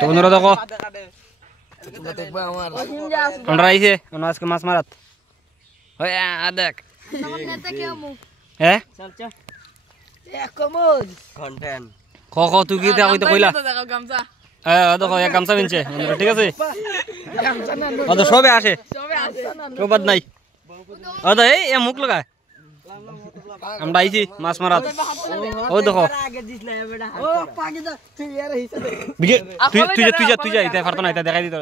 তো বন্ধুরা দেখো আমরা আইছে আজকে মাছ মারাত ওই দেখ হ্যাঁ ক তুই কি দেখো তো কইলা দেখো এক গামছা বিনছে ঠিক আছে সবে আসে কেউ বাদ নাই এই মুখ লাগায় আমরা আইছি মাছ মারাত ও দেখো তুই যা এটা পারতো না এটা দেখাই দিত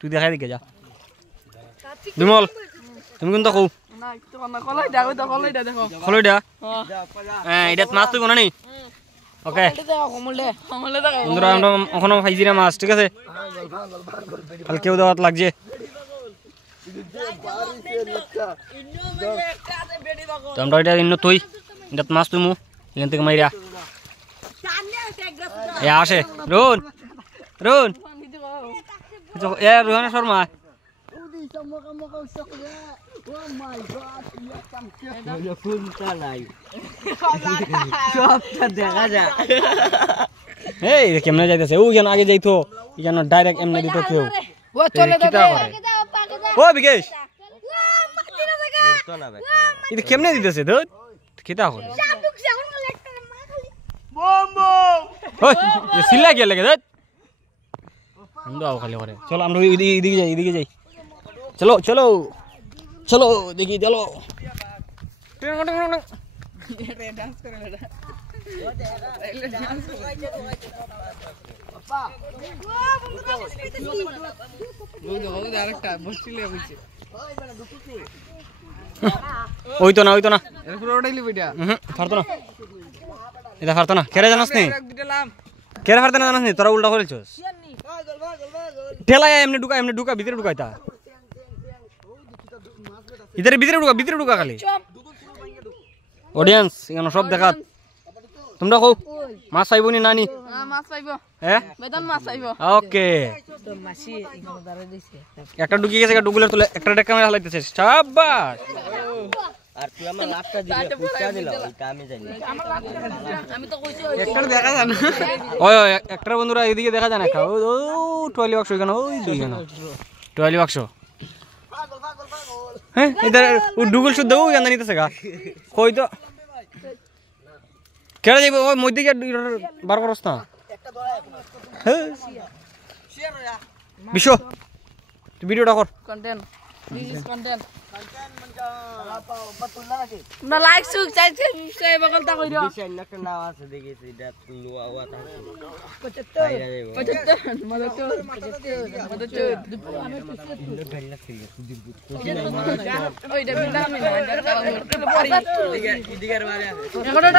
তুই দেখাই দিকে যা বিমল তুমি কিন্তু কও খলই দা হ্যাঁ এটা মাছ তুই কোনা নেই ওকে বন্ধুরা আমরা এখনো খাইছি না মাছ ঠিক আছে কালকেও দেওয়াত লাগছে আমরা এটা ইন্ন তুই এটা মাছ তুই মু এখান থেকে মাইরা এ আসে রোহন রোহন এ রোহন শর্মা এই কেমনে যাইতেছে ও কেন আগে যাইতো কেন ডাইরেক্ট এমনি দিত কেউ ও বিকেশ এটা কেমনে দিতেছে ধর খিতা করে সিল্লা গিয়ে লাগে ধর আমরা খালি করে চলো আমরা এদিকে যাই চলো চলো চলো দেখি চলো ওই তো না পারতো না এটা পারতো না কেরে জানাস নি কেরে পারতো না জানাস নি তোরা উল্টা করেছিস ঠেলায় এমনি ঢুকা ভিতরে ঢুকাইতা ভিতরে ঢুকা খালি অডিয়েন্স এখানে সব দেখাত তোমরা কও মাছ পাইব নি নানি মাছ পাইব হ্যাঁ বেদন মাছ পাইব ওকে তো মাছি এখানে দাঁড়ায় দিছে একটা ঢুকি গেছে ডুগুলের তুলে একটা ক্যামেরা হালাইতেছে শাবাশ আর তুই আমার লাটটা দিলে পুষ্টা দিল এটা আমি জানি আমি তো কইছি একটা দেখা যায় না ওই একটা বন্ধুরা এদিকে দেখা যায় না ও টয়লি বাক্স এখানে ওই দুইখানে টয়লি বাক্স হ্যাঁ इधर वो डुगल शुद्ध हो गया नहीं तो सका कोई तो কেডা যাইবো ওই মধ্যে কি বার করছ না হ্যাঁ বিশ্ব তুই ভিডিওটা কর কন্টেন্ট দিস ইজ কন্টেন্ট না লাইক সুক চাইছে সেই বগলটা কইরো বিশাল একটা নাম আছে দেখিছি এটা লুয়া ওয়া তা 75 মদত আমি বেলা খেলি সুদীপ ওই দে বিন্দা আমি না দিগার মারে এগোটা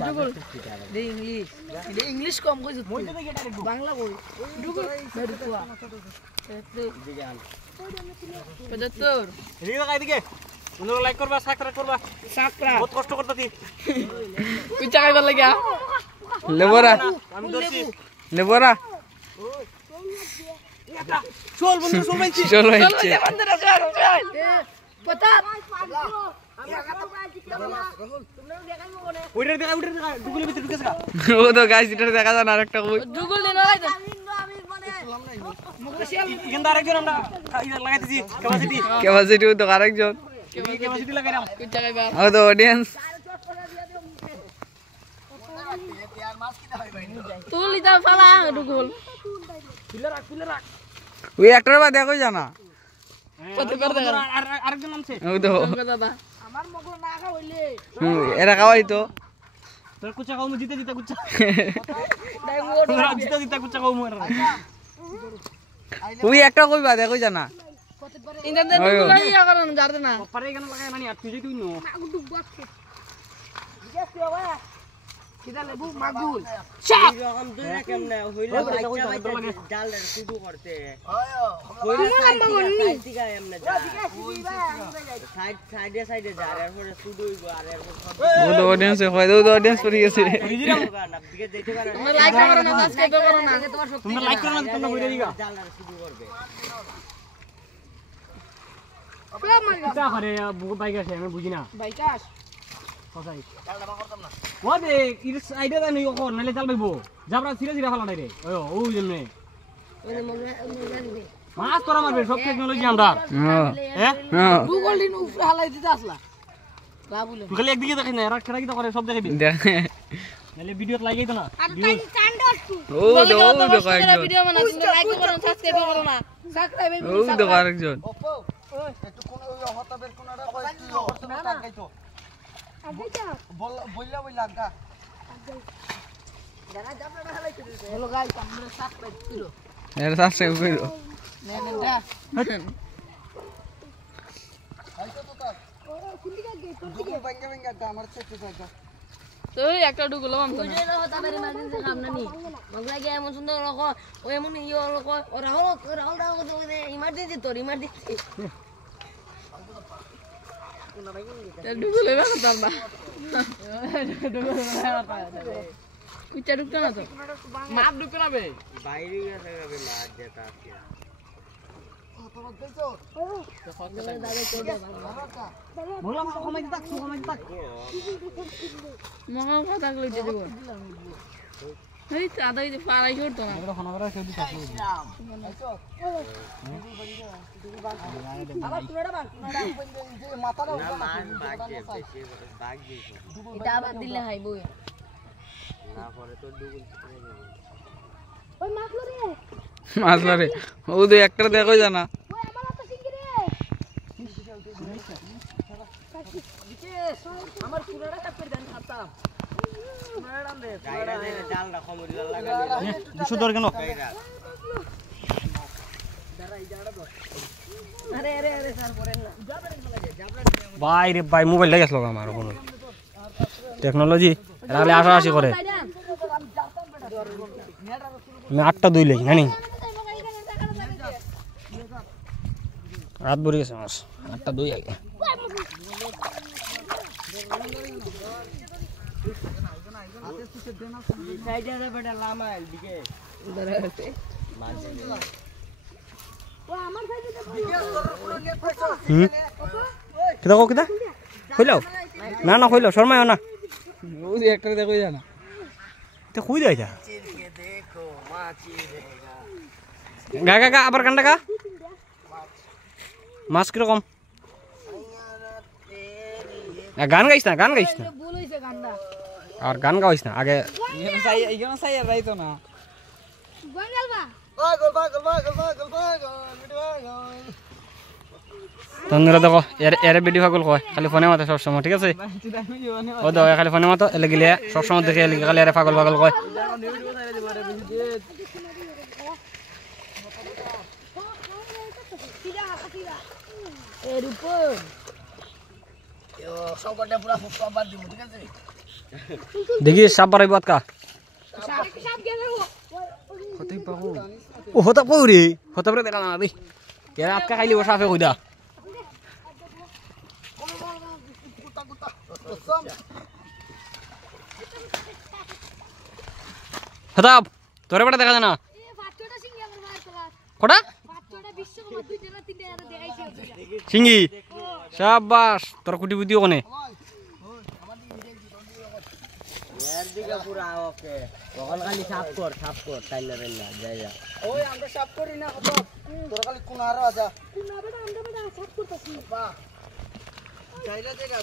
ডুবল দে ইংলিশ কম কইছ বাংলা কই ডুবল বেড়তুয়া দিগান 75 এদিকে লাগাই দিকে বন্ধুরা লাইক করবা সাবস্ক্রাইব করবা বহুত কষ্ট করতেছি কুচা খাইবার লাগা লেবরা আমি দর্শি লেবরা চল বন্ধু চল ভাই চল বন্ধুরা চল পতা ওইটা দেখা ডুগুলের ভিতরে ঢুকেছে ও তো গাইস এটা দেখা যায় না আরেকটা কই ডুগুল দেন লাগাইতে এখানে আরেকজন আমরা লাগাইতেছি ক্যাপাসিটি তো আরেকজন ক্যাপাসিটি লাগাইলাম কুচা খাইবা ও তো অডিয়েন্স তুলি দাও ফালা ডুগুল পিলে রাখ ওই একটার বাদ দেখো জানা কত করে দেখা আরেকজন নামছে ও তো দাদা আমার মগল না খাওয়াইলে এরা খাওয়াই তো তোর কুচা খাও জিতে কুচা জিতে কুচা খাও মোর ওই একটা কইবা দেখো জানা ইন্টারনেট লাগাইয়া করেন জারতে না পারে এখানে লাগাই মানে আর তুই তুই নো কিদা লেবু মাগুল চাপ हम দুইরা কেমনে হইলো জাল শুরু করতে কইরা দিগা এমনে সাইডে যা আর পরে শুরু হইবো আর ও তো অডিয়েন্স হয় তো অডিয়েন্স পড়ে গেছে দিকে যাইতে পারে তোমরা লাইক করো না সাবস্ক্রাইব করো না তোমরা লাইক করো না তোমরা হইরা দিগা জাল শুরু করবে আপলা মার যা করে বাইক আছে আমি বুঝি না বাইক আস কোথায় জালটা বা করতাম না ও দে ইর সাইডে দা নই কর নালে জাল পাইবো জাবরা সিরে সিরে ফালা নাই রে ও জেনে ওই মগরা দিবে মাছ তোরা মারবে সব টেকনোলজি আমরা হ্যাঁ দু গোল্ডিন উপরে হালাই দিতে আসলা লাবুলে তুই খালি একদিকে দেখিস না এরা কেরা কি করে সব দেখাবি নালে ভিডিওত লাগাই তো না ও দেখো একজন ভিডিও বানাচ্ছি লাইক করুন সাবস্ক্রাইব করুন না সাবস্ক্রাইব ও দেখো আরেকজন একটু কোন হতাবের কোনটা কই কি করছ না টাকাইতো বললা লাগা যারা জাবরা হালাইতে দিতে হলো গাইস আমরা সাবস্ক্রাইব করো এর সাবস্ক্রাইব করো নেনটা আইতো তো তা দুগু ভাঙ্গা ভাঙ্গা আমার চেষ্টা করো তো একটা ডুগুলো মামতো না ওই হতাবের ইমার্জেন্সি কাম না নি মগলা গে এমন সুন্দর রকম ও এমন ইও রকম ও রাহুল দাও তো ইমার্জেন্সি তোর ইমার্জেন্সি ডুগুলো বাতার না ডুগুলো বাতার কুচা ঢুকতো না তো মাপ ঢুকতো না বে বাইরে গেছে বে মাছ যেটা আছে বললা মা কমাই তাক মগা কথা কই দেব এই আদাই পারাই করতো না এটা ফোন করে কেউ দিতে এটা আবার দিলে হাইবো মাছলা রে ও দে একটা দেখো জানা আমার পুরোটা কাপড় দেন খাতাম জালটা কমরি লাগাই দুশো দর কেন আরে আরে আরে স্যার পড়েন না ভাই রে ভাই মোবাইল লাগে আসলো আমার ফোন টেকনোলজি রালে আশা করে আমি 8টা 2 লাই নানি রাত ভরে গেছে মাস 8টা 2 আগে সাইডে আছে বেটা লামাইল দিকে দাঁড়াতে কিতা কো কিতা কইলাও না কইলাও শর্মায়ও না ও দে একটা দেখো জানা তে কই দাই যা দেখো মাছি গা গা গা আবার কান্ডা গা মাছ কিরকম গান গাইছ না ভুল হইছে গান্ডা আর গান গাইছ না আগে এখানে সাই আর রাইতো না তোমরা দেখো এর ভিডিও পাগল কয় খালি ফোনে মাতে সব সময় ঠিক আছে ও দাও খালি ফোনে মাতো এলে গিলে সব সময় দেখে এলে খালি এর পাগল কয় এর উপর সবটা পুরো ফুটপাত দিব ঠিক আছে দেখি সাপ বাড়াই বাত কা কতই পাবো ও হতা কই রে হতা পরে দেখা না দি এর আটকা খাইলি ও সাপে কইদা হতা তোরে বড় দেখা যায় না কোটা সিঙ্গি শাবাশ তোর কুটি বুদ্ধি ওখানে এর দিকে পুরো ওকে তখন খালি সাফ কর টাইলার না যাই যা ওই আমরা সাফ করি না কত তোর খালি কোনারো আজা কোনা বেটা আমরা বেটা সাফ করতেছি বাহ যাইরা জায়গা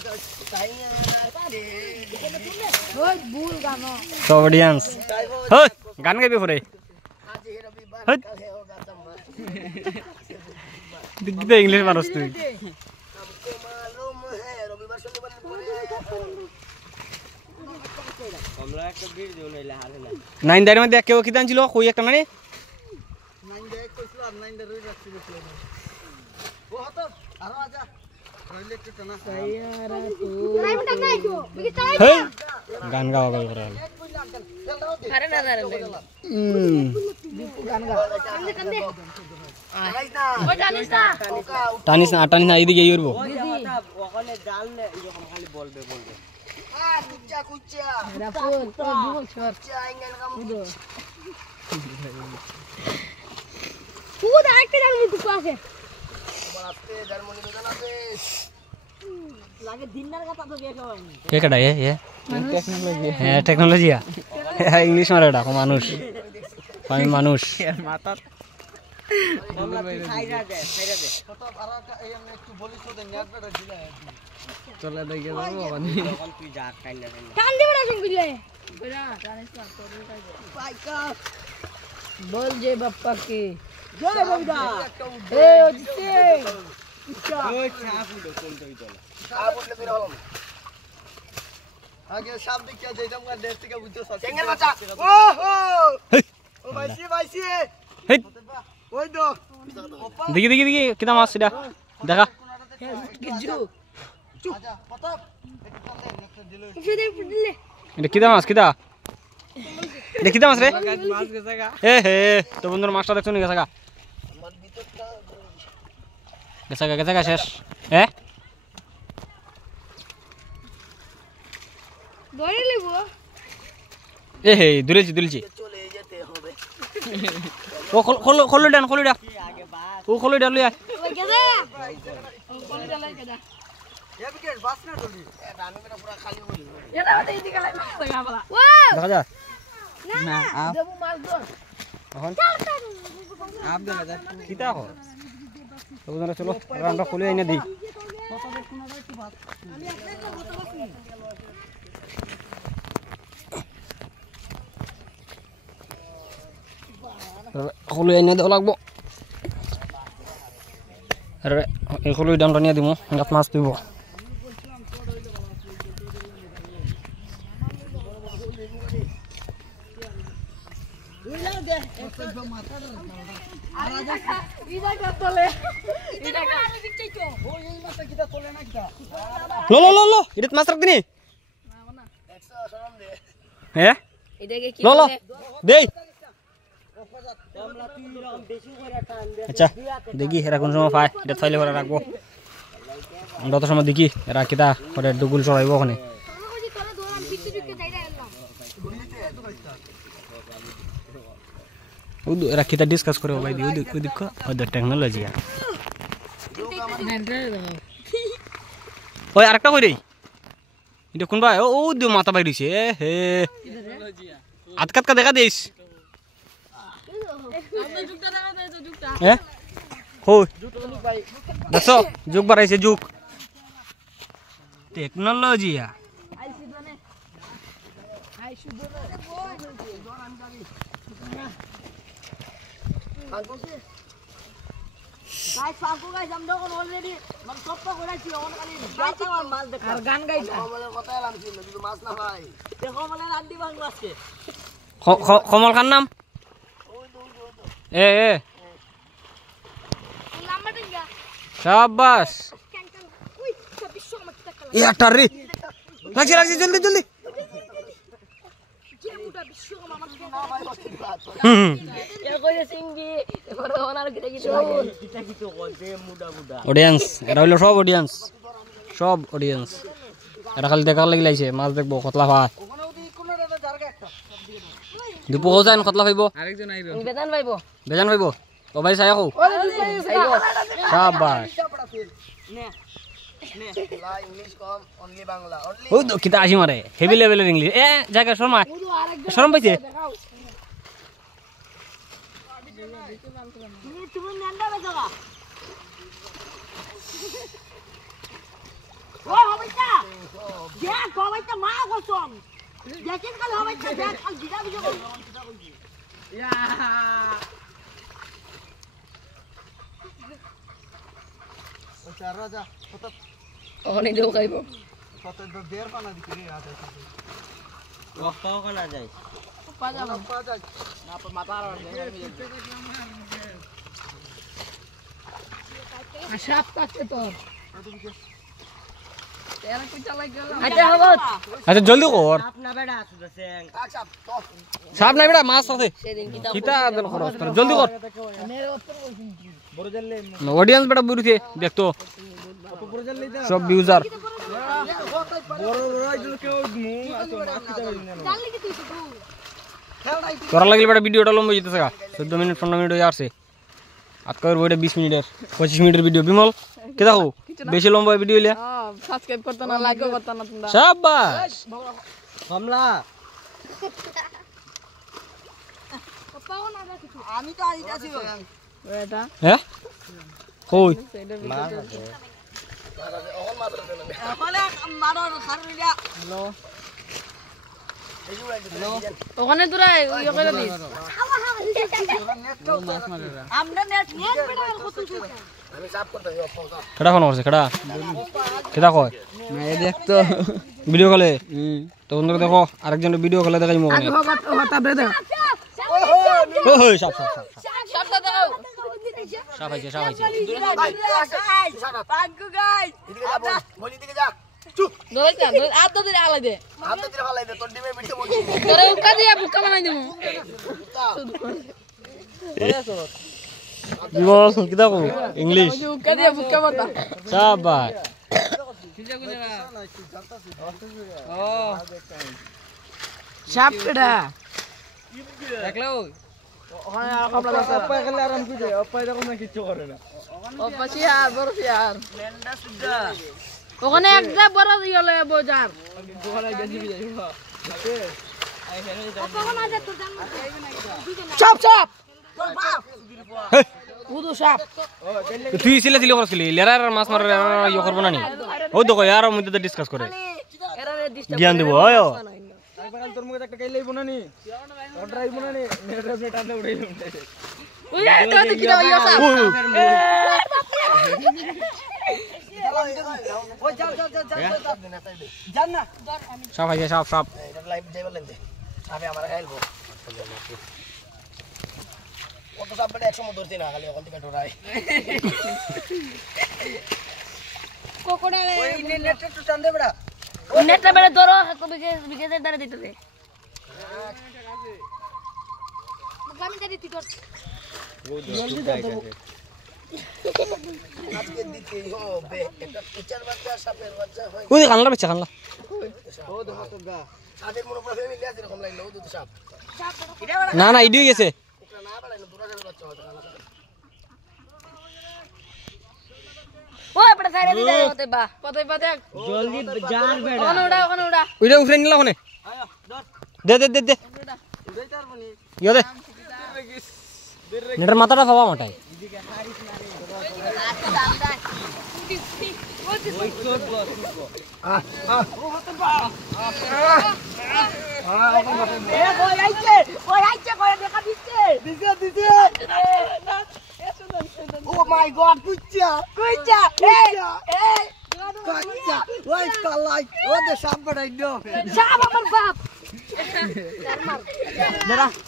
তাই ওই ভুল গানো তো অডিয়েন্স হই গান গাইবে পরে আজ হে রবিবার হই কাল হে হোগা সম্মান দিগদে ইংলিশ মানুষ তুই हमको मालूम है रविवार शनिवार পরে আমরা একটা ভিডিও নাইলে হারে না 9 দাইর মধ্যে কেউ কি দান ছিল কই একটা মানে 9 দাই কইছিল আর 9 দাই রই রাখছিল ও হতো আরো আজা রইলে একটু না হেই গান গাওয়া গল করে আরে না দাঁড়ান কান্দে কান্দে ও জানিস না টানিস না এইদিকে ইরব ওখানে জাল নে এরকম খালি বলবে কুচ্চা এরা ফুল তো ভুল শট আইঙ্গেল কাম খুদ আইতে জাল মুটু আছে বাপে জার্মানি দোকান আছে লাগে দিননার কথা তো দেখো কে কেডা এ টেকনোলজি হ্যাঁ টেকনোলজি ইংলিশ মারে ডাকো মানুষ আমি মানুষ মাথা খাইরা দে কত ভাড়াটা এই আমি একটু বলিস তো নেট বেটা দিলা চলে দেখে যাবো মানে তখন তুই যা খাইলে কান দি বড় শুনবিলে বেটা জানিস না তোর কাছে পাইকা বল যে বাপ্পা কি জয় ববিদা এ ওদিকে ওই ছাপ উঠো কোন তুই তোলা ছাপ উঠলে বের হলাম আগে সাপ দেখিয়া যাইতাম গা দেশ থেকে বুঝতে সাথে চেঙ্গেল বাচ্চা ওহো ও ভাইসি ভাইসি হেই ওই তো দেখি দেখি দেখি কিতা মাছ এটা দেখা কিছু আচ্ছা প্রতাপ একটা দিল ফুদে ফুদলে এটা কিতা মাছ কিতা এটা কিতা মাছ রে মাছ গেছে গা এ হে তো বন্ধুর মাছটা দেখছো নি গেছে গা আমার ভিতরটা গেছে গা শেষ হ্যাঁ ধরে লিব এ হে দুলেছি চলে যেতে হবে ও খোলো ডান আগে বাস ও খোলো ডান লইয়া ওই গেছে ও কোন গেল কেডা এ বিকেট বাস না জলদি এ রানি মেরা পুরা খালি হই এটা ওই দিকে লাই মাছ লাগা বলা ও দেখা যা না আপ দেবু মাছ ধর এখন আপ দে না কিতা হো তো বন্ধুরা চলো আমরা খুলে এনে দিই খুলে এনে দেওয়া লাগবো আরে এই খুলে ডানটা নিয়ে দিব গাত মাছ দিব ইদা কতলে ইদা আর দিকটাই তো ও এই মাছটা কিটা তোলে না কিটা লো এটা মাছ রাখ দিনি 100 সরম দে হ্যাঁ এটাকে কি লো দেই তোমরা তুই এরকম বেশি করে টান দে আচ্ছা দেখি এরা কোন সময় পায় এটা ফাইলে করে রাখবো আমরা তো সময় দেখি এরা কিতা করে ডুগুল চড়াইবো ওখানে ওই তোরা দৌড়ান পিছে পিছে যাইরা এলাম এরা কিতা ডিসকাস করে ভাই দি ওদিক ওদের টেকনোলজি ওই আরেকটা কই রে এটা কোনবা ও দি মাথা বাইর হইছে এ হে আতকাতকা দেখা দিস আমরা যুগটা দেখা দেয় তো যুগটা হ্যাঁ কই দেখো যুগ বাড়াইছে যুগ টেকনোলজি আইছি দনে আইছি দনে গাইস ফাঁকো গাইস আমরা কোন অলরেডি মানে সবটা করেছি অন খালি যাইতে আমার মাছ দেখো আর গান গাইতা আমাদের কথা এলাম ছিল কিন্তু মাছ না ভাই দেখো মানে রান্দি ভাঙ আজকে কমল খান নাম এ নাম্বারটা গা শাবাশ ক্যান্টাল ওই 2600 আমার টাকা এ একটা রে লাগছে জলদি কি মুটা 200 আমার এর কইরে সিংবি এবার ওনার কিটা কিটা লাগে কিটা কিটা দে মুডা অডিয়েন্স এরা হইলো সব অডিয়েন্স এরা খালি দেখার লাগি লাইছে মাছ দেখবো কতলা ভাই ওখানে ওদি কোন দাদা জায়গা একটা দুপো যান কতলা পাইবো আরেকজন আইবে বেতন পাইবো বেজান পাইবো ও ভাই চাই আকো শাবাশ নে লা ইংলিশ কম অনলি বাংলা অনলি ও তো কিতা আসি মারে হেভি লেভেলের ইংলিশ এ জায়গা শর্মা শরম পাইছে তুমি নেন্ডা বেজা ও হবাইতা দেখ হবাইতা মা কসম দেখেন কাল হবাইতা দেখ কাল দিদা বিজো ইয়া আচ্ছা রাজা কত অনেক দেও খাইবো কত বের বানা দিকে রে আজ ওখাও কানা যায় পাজাম পা যায় না তো মাথা আর সাপ কাটতে তোর এরা কই চালাই গেল আচ্ছা হবো আচ্ছা জলদি কর আপনা বেড়া আসুছেন আচ্ছা তো সাপ নাই বেটা মাছ আছে সেদিন কিতা দেন খরচ করে জলদি কর মেরে উত্তর বলছিস বড় জেলে অডিয়েন্স বেটা বুড়িতে দেখতো বড় জেলে সব ভিউজার বড় বড় আইলো কেউ মু আতো মাছ কিটা না জানলি কি তুই শুধু তোরা লাগলে বেটা ভিডিওটা লম্বা যেতেছে 14 মিনিট 15 মিনিট হয়ে আসছে আজকের বইটা 20 মিনিটের 25 মিনিটের ভিডিও বিমল কে দেখো বেশি লম্বা ভিডিও হইলা সাবস্ক্রাইব করতে না লাইক করতে না তোমরা শাবাশ কমলা আমি তো আইতাছি এটা হ্যাঁ কই মাছ আছে ওখানে মারো খারুলিয়া ওখানে তোরা ওই করে দিস আমরা নেট বেড়া কত আমি সাফ করতে কেডা ফোন করছে কেডা কেডা কয় না এ দেখতো ভিডিও কলে তো বন্ধুরা দেখো আরেকজন ভিডিও কলে দেখাই মোবাইলে ও হই সাপ সাপ সাপ সবটা দাও সাপ আইছে সাপ আইছে পাগু গাইস এদিকে যা বলি দিকে যা চুপ দইতা আদ তো দিরা আলাই দে হাত দিয়ে ভালাই দে তোর ডিমে মিটে বলছি তোরে উকা দিয়া বুকা বানাই দিমু দিবস কি দেখো ইংলিশ উকা দিয়া বুকা বাতা শাবাশ সাপ কেডা দেখলো ওখানে আর কমলা দাও অপায় খেলে আরাম কি যায় অপায় দেখো না কিছু করে না ও পাশিয়ার বড় পিয়ার ওখানে একটা বড় ইলে বাজার দোকানে গেছি কি যাই চাপ চাপ উদু সাপ তুই ছিলে ছিলে করছিলি লেরার মাছ মারার ইয়ে করবো না নি ও দেখো ইয়ার মধ্যে ডিসকাস করে এরারে ডিস্টার্ব জ্ঞান দেবো হয় একবার তোর মুখে একটা কাইলেই বনানি অর্ডার আইব না নি নেট আপডেট আনতে উড়াইলাম ওই তো কি দাও ইয়া সাপ ওই যাও যাও যাও যাও না সাপ আইছে সাপ সাপ এটা লাইভ যাইবা লেনতে আমি আমার খাইলবো কত সাপ বড় 100 মত ধরতে না খালি ওখান থেকে ডরাই কোকড়ালে ওই নেটটা তো টান দে বড়া নেটটা বেড়ে ধরো বিকে দাঁড়া দিতে রে আমি জানি তুই কর আজকে দিতে হবে একটা টিচার বাচ্চা সাপের বাচ্চা হয় ওই কানলা বেচা কানলা ও দেখো তো গা সাপের মনে পড়ে ফ্যামিলি আছে এরকম লাইন ও দুটো সাপ না না ইডিও গেছে ওটা না বাড়াইলো দুটো সাপের বাচ্চা হতো না ওই পড়ে সাইরে দিতে হতে বা পতে পতে জলদি যার বেড়া ওখানে উড়া ওইটা উঠে নিলা ওখানে আয় ধর দে দে দে দে উড়াইতার বনি ইয়ে দে নেটার মাথাটা পাবা মাটাই ও মাই গড কুচ্চা কুচ্চা ওই কালাই ও দে সাপ বাড়াই নো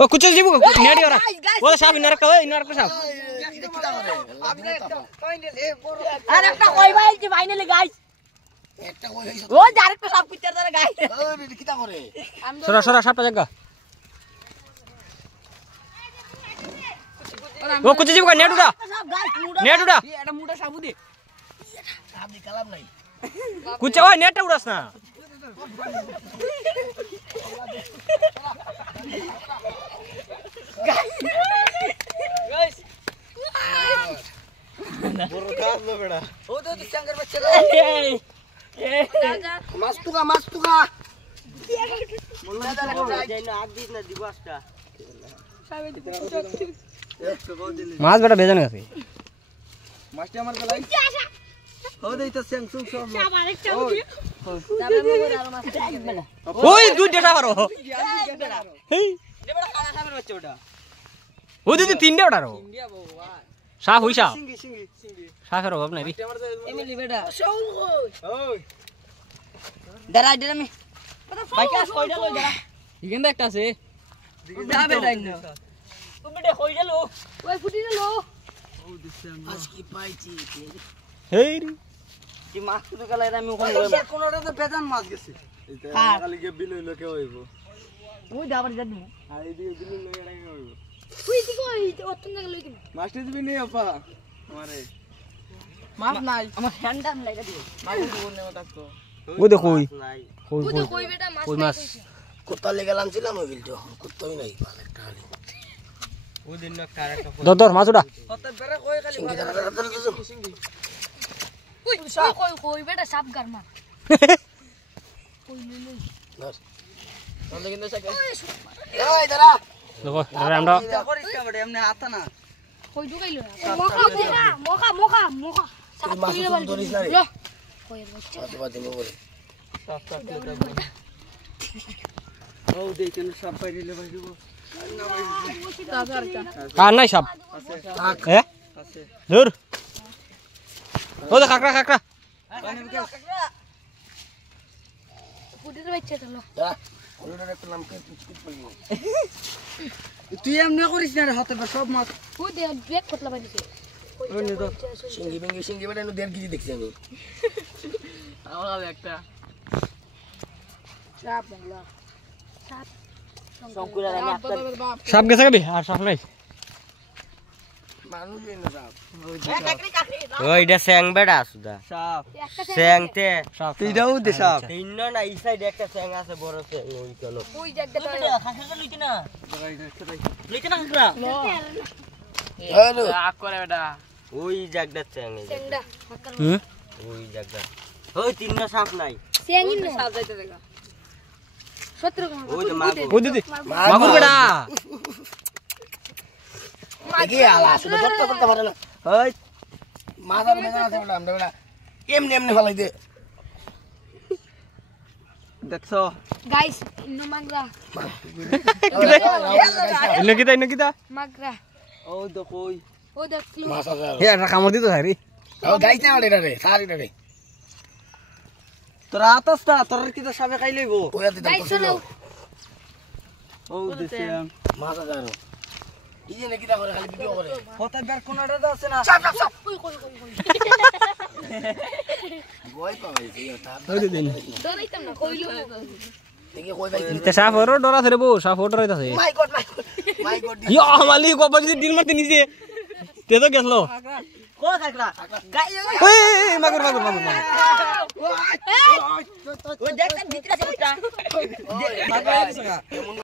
ও কুচে দিব নেড়ি ওরা ও সাপ ইনার কই ইনার কো সাপ আর একটা কই ভাই যে ফাইনালি গাইস একটা কই হইছে ও ডাইরেক্ট সব কুত্তার দ্বারা গাইস ও কিটা করে সরা সরা সাপটা জায়গা ও কুচে দিব নেট উড়া সব গাইস মুড়া নেট উড়া এটা মুড়া সাবু দে সাপ দি কালাম নাই কুচে ওই নেটটা উড়াস না গাইস বড় কাজ লো বেড়া ও তো চাঙ্গার বাচ্চা মাছ তুকা মুন্না দা যাই না আগ দিস না দিবসটা মাছ বেটা বেজানো আছে মাছটি আমার গলাই ও দেই তো স্যাং সুং সব তবে মগর আর মাছ বেলা ওই দুই ডেটা পারো হেই বেটা খানা খাবার বাচ্চা ওটা ও দিদি তিনটা ওটারো ইন্ডিয়া ভগবান সাপ হই সাপ সিঙ্গি সিঙ্গি সাপের অভাব নাই রে এমনি বেটা ওই দাঁড়া দে আমি বাইকা কইডা লই যা এখানে একটা আছে যা বেটা ইনো ও বেটা কইডা লো ওই ফুটি লো আজ কি পাইছি হেই রে কি মাছ তো গলাই আমি ওখানে সে কোনটা তো বেজান মাছ গেছে খালি গে বিল হইলো কে হইব ওই দাবার যা দিমু আর এদিকে বিল হইলো এরা কে হইব তুই কি কই অতন জায়গা লই দিমু মাছটি দিবি নি আপা আমারে মাছ নাই আমার হ্যান্ডাম লাইগা দিও মাছ দিব নেও থাকতো ও দেখো কই নাই কই ওই তো কই বেটা মাছ কই মাছ কুত্তা লেগে লামছিলাম ওই বিলটো কুত্তাই নাই পাল একটা খালি ওই দিন না কারেক্ট দর দর মাছ ওটা হতে বেরে কই খালি সিঙ্গি কই কই বেটা সাপ গারমা কই লই তাহলে কিন্তু সাকে এই দাঁড়া দেখো এটা আমরা এটা করিস কা বড় এমনি হাত না কই ঢুকাইলো মোকা সাপ মাছ ধরিস না রে লো কই বাচ্চা বাদে মোরে সাপ ও দেখেন সাপ পাইলে ভাই দিব আর নাই সাপ হ্যাঁ আছে ধর ও দে কাকড়া কাকড়া পুটির বাচ্চা চলো দাঁড়া ওটার একটা নাম কি তুই এমনি করিস না রে হাতে সব মাছ ওই দে ব্রেক কতলা বানিছে ওই নে তো সিঙ্গি বেটা 1.5 কেজি দেখছি আমি আমার একটা সাপ বাংলা সাপ শঙ্কুরা আমি আক্তার সাপ গেছে কবি আর সাপ নাই মানুষ না সাপ ওই এটা স্যাং বেড়া সুদা সাপ স্যাংতে সাপ তুইটাও দে সাপ তিন না এই সাইডে একটা স্যাং আছে বড় স্যাং ওই চলো ওই জায়গাটা খাসা লইতে না লইতে না কাকড়া হ্যালো আক করে বেটা ওই জায়গাটা স্যাং এই যে। সেংডা হাকার হুম ওই জায়গা ওই তিন না সাপ নাই সেংইন না সাপ যাইতে দেখা 17 কোন ওই যে মাগো ওই দিদি মাগুর বেটা কি আলা শুধু করতে পারে না ওই মাছ আর মেজা আছে বেটা আমরা বেটা এমনি এমনি ফলাই দে দেখছো গাইস ইন্ন মাগরা ইনো কিতা মাগরা ও তো কই ও দেখলো মাছ আছে হে এটা কামড় দিত হারি ও গাইছ না ওটা রে সারি রে তোরা আতাস না তোর কি তো সাপে খাই লইবো ওয়া দিতে গাইস চলো ও দেশিয়াম মাছ আছে আর এই যে নাকি করে খালি ভিডিও করে হতা বের কোনাটা তো আছে না চাপ চাপ চাপ কই কই কই কই গয় পাবে এটা ওই দিদি ডরাইতাম না কইলো দেখি কই পাইছে তে সাপ ওর ডরা ধরে বউ সাপ ওর ডরাইতাছে মাই গড মাই গড ইয়া মালি কবা যদি ডিল মারতে নিছে তে তো গেছলো কো কাকড়া এই মাগুর মাগুর মাগুর ওই দেখ ভিতরে আছে বুটা কাকড়া আছে না এমন